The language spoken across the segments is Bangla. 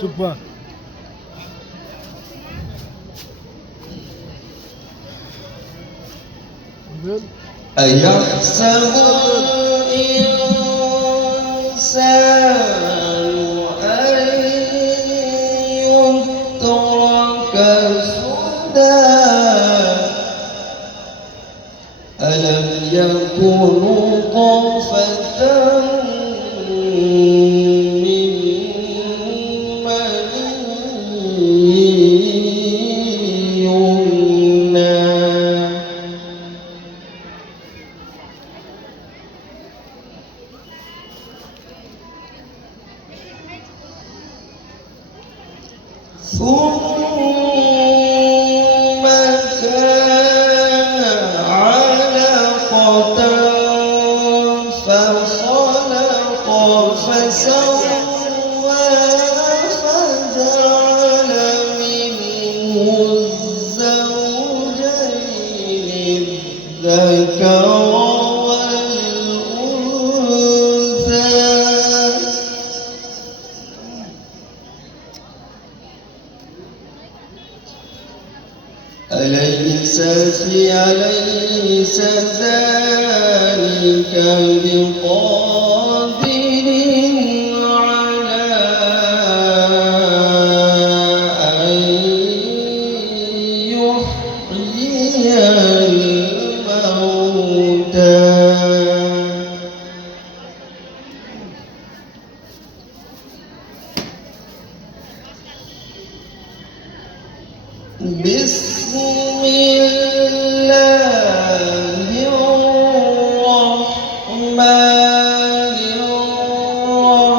Coba. أيحسب الإنسان أن يترك سدى ألم يكن نطفة من مني يمنى ثم كان علقة فخلق فسوى فجعل منه الزوجين الذكر والأنثى أليس ذلك بقادر على أن يحيي الموتى بسم الله الرحمن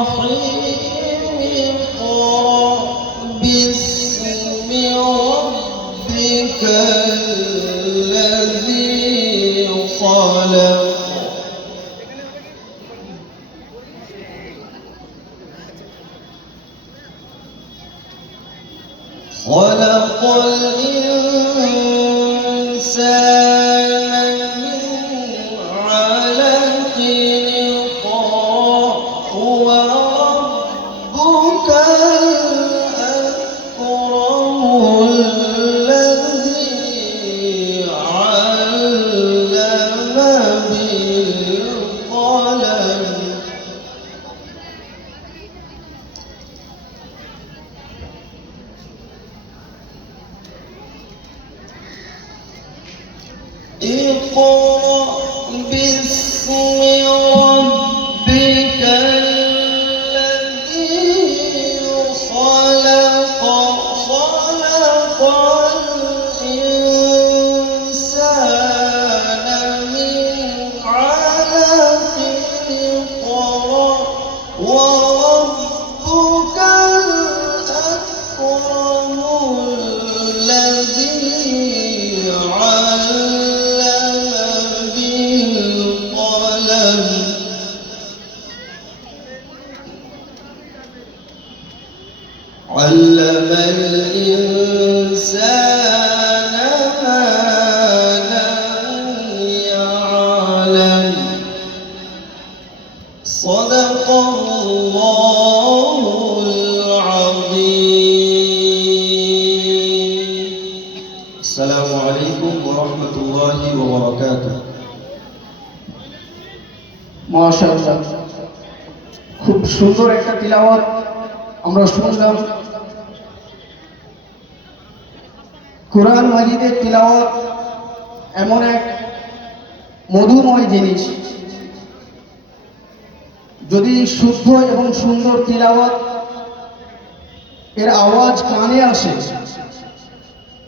الرحيم اقرأ باسم ربك الذي خلق خلق الإنسان من علق اقرأ وربك الأكرم الذي علم بالقلم اقرأ باسم ربك الذي خلق خلق الإنسان من علق اقرأ وربك الأكرم الذي علم الإنسان ما لم يعلم صدق الله العظيم السلام عليكم ورحمة الله وبركاته মাশাআল্লাহ খুব সুন্দর একটা তিলাওয়াত আমরা শুনলাম। কোরআন মাজিদের তিলাওয়াত এমন এক মধুময় জিনিস, যদি শুদ্ধ এবং সুন্দর তিলাওয়াত এর আওয়াজ কানে আসে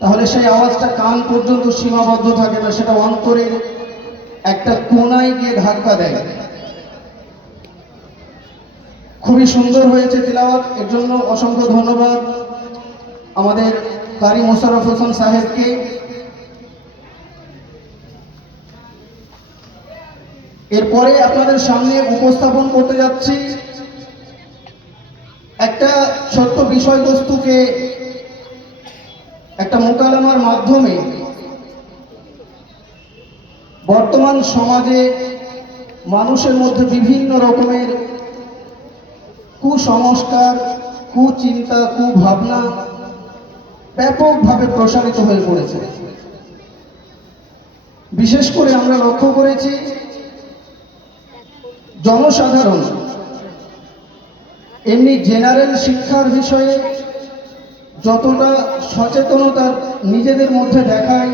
তাহলে সেই আওয়াজটা কান পর্যন্ত সীমাবদ্ধ থাকে না, সেটা অন্তরের একটা কোণায় গিয়ে ধাক্কা দেয়। খুবই সুন্দর হয়েছে তিলাওয়াত, এর জন্য অসংখ্য ধন্যবাদ আমাদের কারি মোশাররফ হোসেন সাহেবকে। এরপরে আপনাদের সামনে উপস্থাপন করতে যাচ্ছি একটা ছোট্ট বিষয়বস্তুকে একটা মোকালামার মাধ্যমে বর্তমান সমাজে মানুষের মধ্যে বিভিন্ন রকমের কুসংস্কার, কুচিন্তা, কুভাবনা ব্যাপকভাবে প্রসারিত হয়ে পড়েছে। বিশেষ করে আমরা লক্ষ্য করেছি জনসাধারণ এমনি জেনারেল শিক্ষার বিষয়ে যতটা সচেতনতা নিজেদের মধ্যে দেখায়,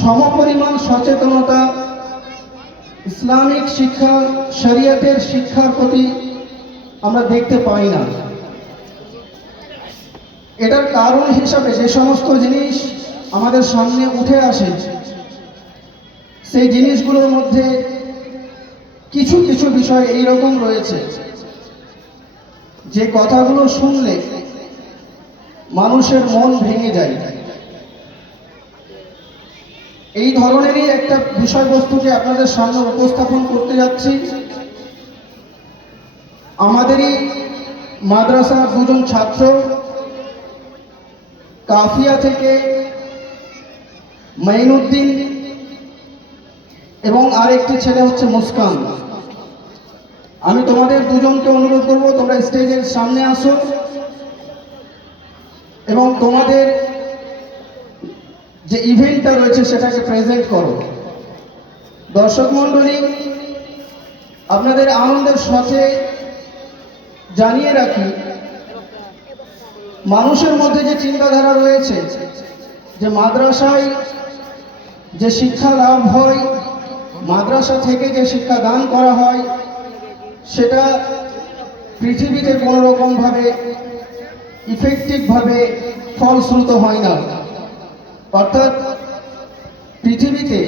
সমপরিমাণ সচেতনতা ইসলামিক শিক্ষা, শরিয়তের শিক্ষার প্রতি আমরা দেখতে পাই না। এটার কারণ হিসাবে যে সমস্ত জিনিস আমাদের সামনে উঠে আসে, সেই জিনিসগুলোর মধ্যে কিছু কিছু বিষয় এইরকম রয়েছে যে কথাগুলো শুনলে মানুষের মন ভেঙে যায়। এই ধরনেরই একটা বিষয়বস্তুকে আপনাদের সামনে উপস্থাপন করতে যাচ্ছি। আমাদেরই মাদ্রাসার দুজন ছাত্র কাফিয়া থেকে মাইনুদ্দিন এবং আরেকটি ছেলে হচ্ছে মুস্কান। আমি তোমাদের দুজনকে অনুরোধ করব তোমরা স্টেজের সামনে আসো এবং তোমাদের যে ইভেন্টটা রয়েছে সেটাকে প্রেজেন্ট করো। দর্শক মণ্ডলী, আপনাদের আনন্দের সাথে জানিয়ে রাখি, মানুষের মধ্যে যে চিন্তাধারা রয়েছে যে মাদ্রাসায় যে শিক্ষা লাভ হয়, মাদ্রাসা থেকে যে শিক্ষা দান করা হয়, সেটা পৃথিবীতে কোনো রকমভাবে ইফেক্টিভভাবে ফলশ্রুত হয় না। অর্থাৎ পৃথিবীতে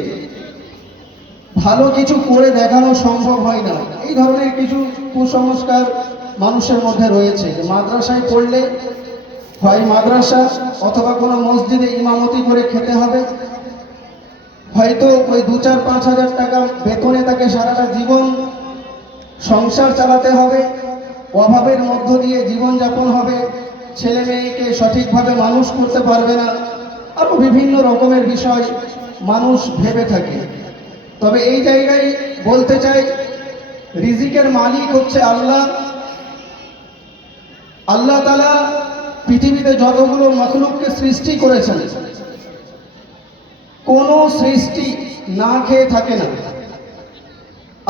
ভালো কিছু করে দেখানো সম্ভব হয় না। এই ধরনের কিছু কুসংস্কার মানুষের মধ্যে রয়েছে যে মাদ্রাসায় পড়লে হয় মাদ্রাসা অথবা কোনো মসজিদে ইমামতি করে খেতে হবে, হয়তো ওই 2-4-5 হাজার টাকা বেতনে তাকে সারাটা জীবন সংসার চালাতে হবে, অভাবের মধ্য দিয়ে জীবনযাপন হবে, ছেলে মেয়েকে সঠিকভাবে মানুষ করতে পারবে না, আরও বিভিন্ন রকমের বিষয় মানুষ ভেবে থাকে। তবে এই জায়গায় বলতে চাই, রিজিকের মালিক হচ্ছে আল্লাহ। আল্লাহ তাআলা পৃথিবীতে যতগুলো মাখলুককে সৃষ্টি করেছেন, কোনো সৃষ্টি না খেয়ে থাকে না।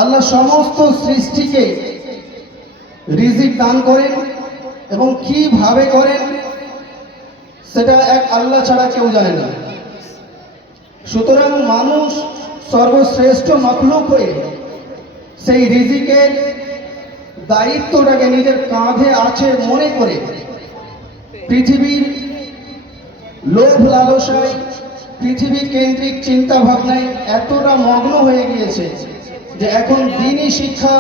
আল্লাহ সমস্ত সৃষ্টিকে রিজিক দান করেন এবং কিভাবে করেন সেটা এক আল্লাহ ছাড়া কেউ জানে না। সুতরাং মানুষ সর্বশ্রেষ্ঠ মাখলুক হয়ে সেই রিজিকের দায়িত্বটাকে নিজের কাঁধে আছে মনে করে পৃথিবীর লোভ লালসায়, পৃথিবী কেন্দ্রিক চিন্তা ভাবনায় এতটা মগ্ন হয়ে গিয়েছে যে এখন দ্বীনি শিক্ষা